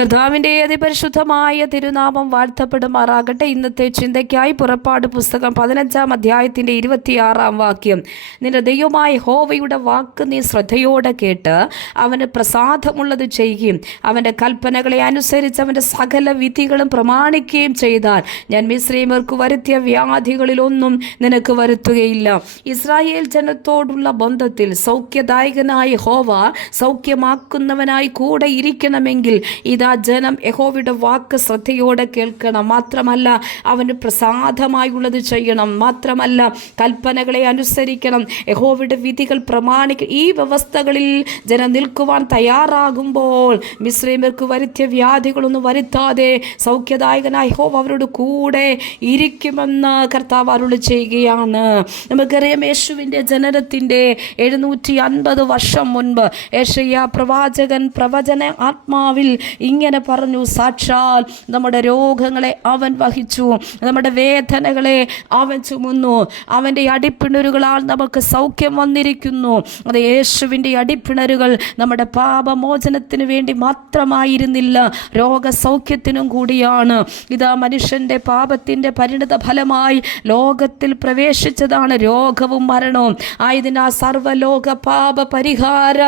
കർത്താവിൻ്റെ അതിപരിശുദ്ധമായ തിരുനാമം വാഴ്ത്തപ്പെടുമാറാകട്ടെ. ഇന്നത്തെ ചിന്തയ്ക്കായി പുറപ്പാട് പുസ്തകം 15-ാം അധ്യായത്തിൻ്റെ 26-ാം വാക്യം. നിന്റെ ദൈവമായ യഹോവയുടെ വാക്ക് നീ ശ്രദ്ധയോടെ കേട്ട് അവന് പ്രസാദമുള്ളത് ചെയ്യുകയും അവൻ്റെ കൽപ്പനകളെ അനുസരിച്ച് അവൻ്റെ സകല വിധികളും പ്രമാണിക്കുകയും ചെയ്താൽ ഞാൻ മിസ്രയീമ്യർക്ക് വരുത്തിയ വ്യാധികളിലൊന്നും നിനക്ക് വരുത്തുകയില്ല. ഇസ്രായേൽ ജനത്തോടുള്ള ബന്ധത്തിൽ സൗഖ്യദായകനായ യഹോവ സൗഖ്യമാക്കുന്നവനായി കൂടെ ഇരിക്കണമെങ്കിൽ ഇതാ ജനം യഹോവയുടെ വാക്ക് ശ്രദ്ധയോടെ കേൾക്കണം. മാത്രമല്ല അവന് പ്രസാദമായുള്ളത് ചെയ്യണം. മാത്രമല്ല കൽപ്പനകളെ അനുസരിക്കണം. യഹോവയുടെ വിധികൾ പ്രമാണിക്കണം. ഈ വ്യവസ്ഥകളിൽ ജനം നിൽക്കുവാൻ തയ്യാറാകുമ്പോൾ മിസ്രയീമ്യർക്ക് വരുത്തിയ വ്യാധികളൊന്നും വരുത്താതെ സൗഖ്യദായകനായ യഹോവ അവരോട് കൂടെ ഇരിക്കുമെന്ന് കർത്താവ് അരുളി ചെയ്യുകയാണ്. നമുക്കറിയാം, യേശുവിൻ്റെ ജനനത്തിൻ്റെ 750 വർഷം മുൻപ് യെശയ്യാ പ്രവാചകൻ പ്രവചന ആത്മാവിൽ ഇങ്ങനെ പറഞ്ഞു: സാക്ഷാൽ നമ്മുടെ രോഗങ്ങളെ അവൻ വഹിച്ചു, നമ്മുടെ വേദനകളെ അവൻ ചുമന്നു, അവൻ്റെ അടിപ്പിണരുകളാൽ നമുക്ക് സൗഖ്യം വന്നിരിക്കുന്നു. അത് യേശുവിൻ്റെ അടിപ്പിണരുകൾ നമ്മുടെ പാപമോചനത്തിന് വേണ്ടി മാത്രമായിരുന്നില്ല, രോഗസൗഖ്യത്തിനും കൂടിയാണ്. ഇതാ മനുഷ്യൻ്റെ പാപത്തിൻ്റെ പരിണിത ഫലമായി ലോകത്തിൽ പ്രവേശിച്ചതാണ് രോഗവും മരണവും. ആയതിനാൽ സർവ്വലോക പാപ പരിഹാര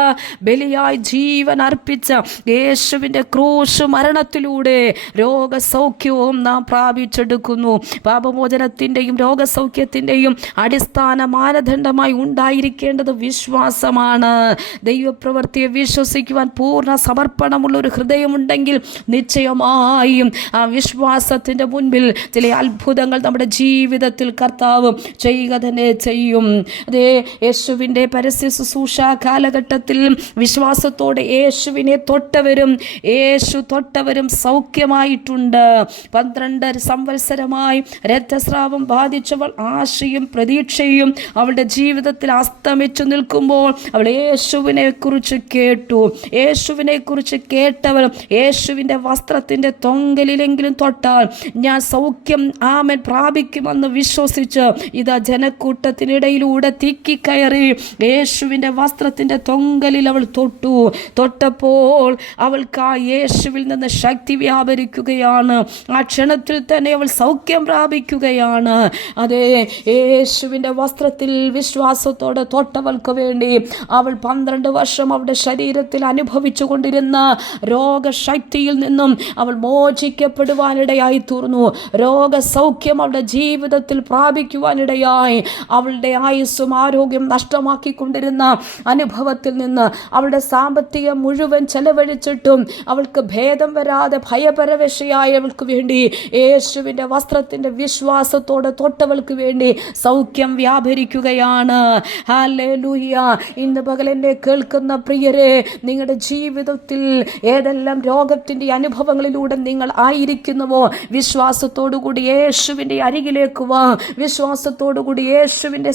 ബലിയായി ജീവൻ അർപ്പിച്ച യേശുവിൻ്റെ ക്രൂശ് മരണത്തിലൂടെ രോഗസൗഖ്യവും നാം പ്രാപിച്ചെടുക്കുന്നു. പാപമോചനത്തിൻ്റെയും രോഗസൗഖ്യത്തിൻ്റെയും അടിസ്ഥാന മാനദണ്ഡമായി ഉണ്ടായിരിക്കേണ്ടത് വിശ്വാസമാണ്. ദൈവപ്രവൃത്തിയെ വിശ്വസിക്കുവാൻ പൂർണ്ണ സമർപ്പണമുള്ള ഒരു ഹൃദയമുണ്ടെങ്കിൽ നിശ്ചയമായും ആ വിശ്വാസത്തിൻ്റെ മുൻപിൽ ചില അത്ഭുതങ്ങൾ നമ്മുടെ ജീവിതത്തിൽ കർത്താവ് ചെയ്യുക തന്നെ ചെയ്യും. അതേ, യേശുവിൻ്റെ പരസ്യ ശുശ്രൂഷ കാലഘട്ടത്തിൽ വിശ്വാസത്തോടെ യേശുവിനെ യേശു തൊട്ടവരും സൗഖ്യമായിട്ടുണ്ട്. 12 സംവത്സരമായി രക്തസ്രാവം ബാധിച്ചവൾ ആശയും പ്രതീക്ഷയും അവളുടെ ജീവിതത്തിൽ അസ്തമിച്ചു നിൽക്കുമ്പോൾ അവൾ യേശുവിനെ കുറിച്ച് കേട്ടു. യേശുവിനെ കുറിച്ച് കേട്ടവൾ യേശുവിൻ്റെ വസ്ത്രത്തിൻ്റെ തൊങ്കലിലെങ്കിലും തൊട്ടാൽ ഞാൻ സൗഖ്യം ആമൻ പ്രാപിക്കുമെന്ന് വിശ്വസിച്ച് ഇതാ ജനക്കൂട്ടത്തിനിടയിലൂടെ തിക്കിക്കയറി യേശുവിൻ്റെ വസ്ത്രത്തിൻ്റെ തൊങ്കലിൽ അവൾ തൊട്ടപ്പോൾ അവൾക്ക് ആ യേശുവിൽ നിന്ന് ശക്തി വ്യാപരിക്കുകയാണ്. ആ ക്ഷണത്തിൽ തന്നെ അവൾ സൗഖ്യം പ്രാപിക്കുകയാണ്. അതേ, യേശുവിൻ്റെ വസ്ത്രത്തിൽ വിശ്വാസത്തോടെ തൊട്ടവൾക്ക് വേണ്ടി അവൾ 12 വർഷം അവളുടെ ശരീരത്തിൽ അനുഭവിച്ചു കൊണ്ടിരുന്ന രോഗശക്തിയിൽ നിന്നും അവൾ മോചിക്കപ്പെടുവാനിടയായി തീർന്നു. രോഗസൗഖ്യം അവളുടെ ജീവിതത്തിൽ പ്രാപിക്കുവാനിടയായി. അവളുടെ ആയുസ്സും ആരോഗ്യം നഷ്ടമാക്കിക്കൊണ്ടിരുന്ന അനുഭവത്തിൽ നിന്ന് അവളുടെ സാമ്പത്തികം മുഴുവൻ ചെലവഴിച്ചിട്ടും അവൾക്ക് ഭേദം വരാതെ ഭയപരവശയായവൾക്ക് വേണ്ടി യേശുവിൻ്റെ വസ്ത്രത്തിൻ്റെ വിശ്വാസത്തോടെ തൊട്ടവൾക്ക് വേണ്ടി സൗഖ്യം വ്യാപരിക്കുകയാണ്. ഹല്ലേലൂയ. ഇന്ന് പകൽ എന്നെ കേൾക്കുന്ന പ്രിയരെ, നിങ്ങളുടെ ജീവിതത്തിൽ ഏതെല്ലാം രോഗത്തിൻ്റെ അനുഭവങ്ങളിലൂടെ നിങ്ങൾ ആയിരിക്കുന്നുവോ, വിശ്വാസത്തോടുകൂടി യേശുവിൻ്റെ അരികിലേക്ക് വാ. വിശ്വാസത്തോടുകൂടി യേശുവിൻ്റെ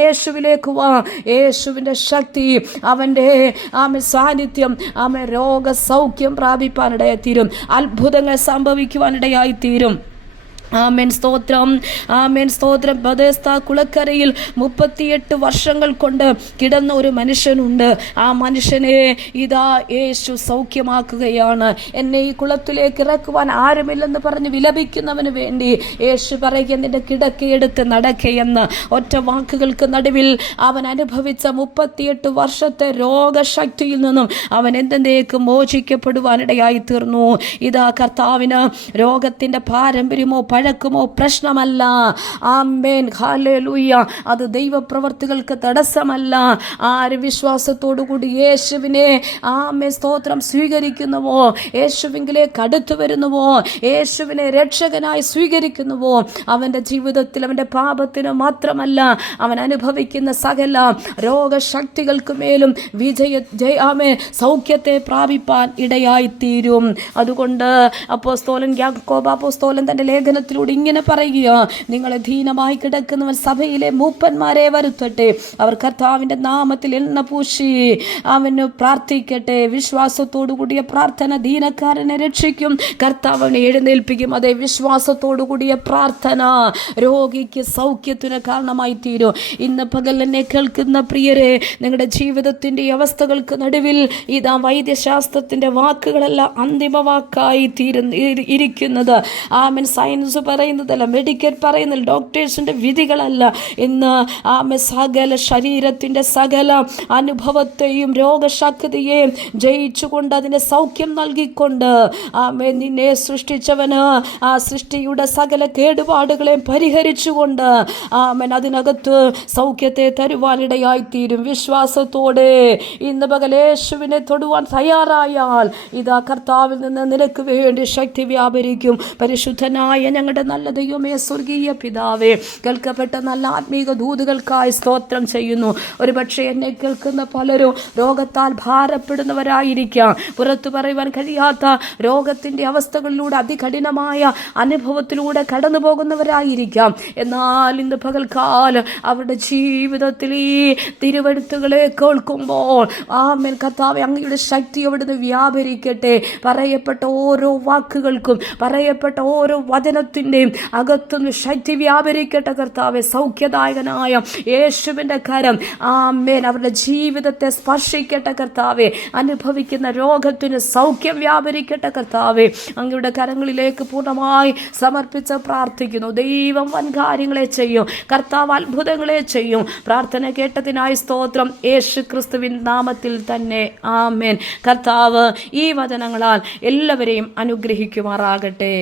യേശുവിലേക്ക് വാ. യേശുവിൻ്റെ ശക്തി, അവൻ്റെ സാന്നിധ്യം രോഗസൗഖ്യം പ്രാപിപ്പാനിടയായി തീരും. അത്ഭുതങ്ങൾ സംഭവിക്കുവാനിടയായി തീരും. ആമേൻ, സ്തോത്രം, ആമേൻ, സ്തോത്രം. ബഥേസ്ദ കുളക്കരയിൽ 38 വർഷങ്ങൾ കൊണ്ട് കിടന്ന ഒരു മനുഷ്യനുണ്ട്. ആ മനുഷ്യനെ ഇതാ യേശു സൗഖ്യമാക്കുകയാണ്. എന്നെ ഈ കുളത്തിലേക്ക് ഇറക്കുവാൻ ആരുമില്ലെന്ന് പറഞ്ഞ് വിലപിക്കുന്നവന് വേണ്ടി യേശു പറയുക, നിന്റെ കിടക്കയെടുത്ത് നടക്കയെന്ന്. ഒറ്റ വാക്കുകൾക്ക് നടുവിൽ അവൻ അനുഭവിച്ച 38 വർഷത്തെ രോഗശക്തിയിൽ നിന്നും അവൻ എന്തെന്തേക്കും മോചിക്കപ്പെടുവാനിടയായി തീർന്നു. ഇതാ കർത്താവിന് രോഗത്തിൻ്റെ പാരമ്പര്യമോ പഴക്കമോ പ്രശ്നമല്ല. ആമേൻ, ഹല്ലേലൂയ. അത് ദൈവപ്രവർത്തികൾക്ക് തടസ്സമല്ല. ആര് വിശ്വാസത്തോടുകൂടി യേശുവിനെ ആമേൻ സ്തോത്രം സ്വീകരിക്കുന്നുവോ, യേശുവിലേക്ക് അടുത്തു വരുന്നുവോ, യേശുവിനെ രക്ഷകനായി സ്വീകരിക്കുന്നുവോ, അവൻ്റെ ജീവിതത്തിൽ അവൻ്റെ പാപത്തിന് മാത്രമല്ല അവൻ അനുഭവിക്കുന്ന സകല രോഗശക്തികൾക്ക് മേലും സൗഖ്യത്തെ പ്രാപിപ്പാൻ ഇടയായിത്തീരും. അതുകൊണ്ട് അപ്പോസ്തലൻ യാക്കോബ് തൻ്റെ ലേഖനത്തിൽ വചനത്തിലൂടെ ഇങ്ങനെ പറയുക, നിങ്ങളെ ധീനമായി കിടക്കുന്നവൻ സഭയിലെ മൂപ്പന്മാരെ വരുത്തട്ടെ, അവർ കർത്താവിന്റെ നാമത്തിൽ എണ്ണ പൂശി അവന് പ്രാർത്ഥിക്കട്ടെ. വിശ്വാസത്തോടു കൂടിയ പ്രാർത്ഥന ദീനക്കാരനെ രക്ഷിക്കും, കർത്താവ് അവനെ എഴുന്നേൽപ്പിക്കും. അതേ, വിശ്വാസത്തോടു കൂടിയ പ്രാർത്ഥന രോഗിക്ക് സൗഖ്യത്തിന് കാരണമായി തീരും. ഇന്ന് പകൽ എന്നെ കേൾക്കുന്ന പ്രിയരെ, നിങ്ങളുടെ ജീവിതത്തിന്റെ അവസ്ഥകൾക്ക് നടുവിൽ ഇതാ വൈദ്യശാസ്ത്രത്തിന്റെ വാക്കുകളല്ല അന്തിമ വാക്കായി ഇരിക്കുന്നത്. ആമൻ സയൻസ് പറയുന്നതല്ല, മെഡിക്കൽ പറയുന്നില്ല, ഡോക്ടേഴ്സിന്റെ വിധികളല്ല. ഇന്ന് ആമൻ സകല ശരീരത്തിന്റെ സകല അനുഭവത്തെയും രോഗശക്തിയെയും ജയിച്ചുകൊണ്ട് അതിനെ സൗഖ്യം നൽകിക്കൊണ്ട് ആമേൻ നിന്നെ സൃഷ്ടിച്ചവന് ആ സൃഷ്ടിയുടെ സകല കേടുപാടുകളെയും പരിഹരിച്ചുകൊണ്ട് ആമേൻ അതിനകത്ത് സൗഖ്യത്തെ തരുവാനിടയായിത്തീരും. വിശ്വാസത്തോടെ ഇന്ന് പകൽ യേശുവിനെ തൊടുവാൻ തയ്യാറായാൽ ഇതാ കർത്താവിൽ നിന്ന് നിനക്ക് വേണ്ടി ശക്തി വ്യാപരിക്കും. പരിശുദ്ധനായ ഞങ്ങളുടെ നല്ല ദൈവമേ, സ്വർഗീയ പിതാവേ, കേൾക്കപ്പെട്ട നല്ല ആത്മീക ദൂതുകൾക്കായി സ്തോത്രം ചെയ്യുന്നു. ഒരുപക്ഷെ എന്നെ കേൾക്കുന്ന പലരും രോഗത്താൽ ഭാരപ്പെടുന്നവരായിരിക്കാം, പുറത്തു പറയുവാൻ കഴിയാത്ത രോഗത്തിന്റെ അവസ്ഥകളിലൂടെ അതികഠിനമായ അനുഭവത്തിലൂടെ കടന്നു പോകുന്നവരായിരിക്കാം. എന്നാൽ ഇന്ന് പകൽക്കാലം അവരുടെ ജീവിതത്തിൽ ഈ തിരുവെഴുത്തുകളെ കേൾക്കുമ്പോൾ ആമേൻ കർത്താവേ, അങ്ങയുടെ ശക്തി അവിടുന്ന് വ്യാപരിക്കട്ടെ. പറയപ്പെട്ട ഓരോ വാക്കുകൾക്കും പറയപ്പെട്ട ഓരോ വചനത്തിൻ്റെയും അകത്തുനിന്ന് ശക്തി വ്യാപരിക്കട്ടെ കർത്താവേ. സൗഖ്യദായകനായ യേശുവിൻ്റെ കരം ആമേൻ അവരുടെ ജീവിതത്തെ സ്പർശിക്കട്ടെ കർത്താവേ. അനുഭവിക്കുന്ന രോഗത്തിന് സൗഖ്യം വ്യാപരിക്കട്ടെ കർത്താവേ. അങ്ങയുടെ കരങ്ങളിലേക്ക് പൂർണ്ണമായി സമർപ്പിച്ച് പ്രാർത്ഥിക്കുന്നു. ദൈവം വൻ കാര്യങ്ങളെ ചെയ്യും, കർത്താവ് അത്ഭുതങ്ങളെ ചെയ്യും. പ്രാർത്ഥന കേട്ടതിനായി സ്തോത്രം, യേശു ക്രിസ്തുവിൻ നാമത്തിൽ തന്നെ ആമേൻ. കർത്താവ് ഈ വചനങ്ങളാൽ എല്ലാവരെയും അനുഗ്രഹിക്കുമാറാകട്ടെ.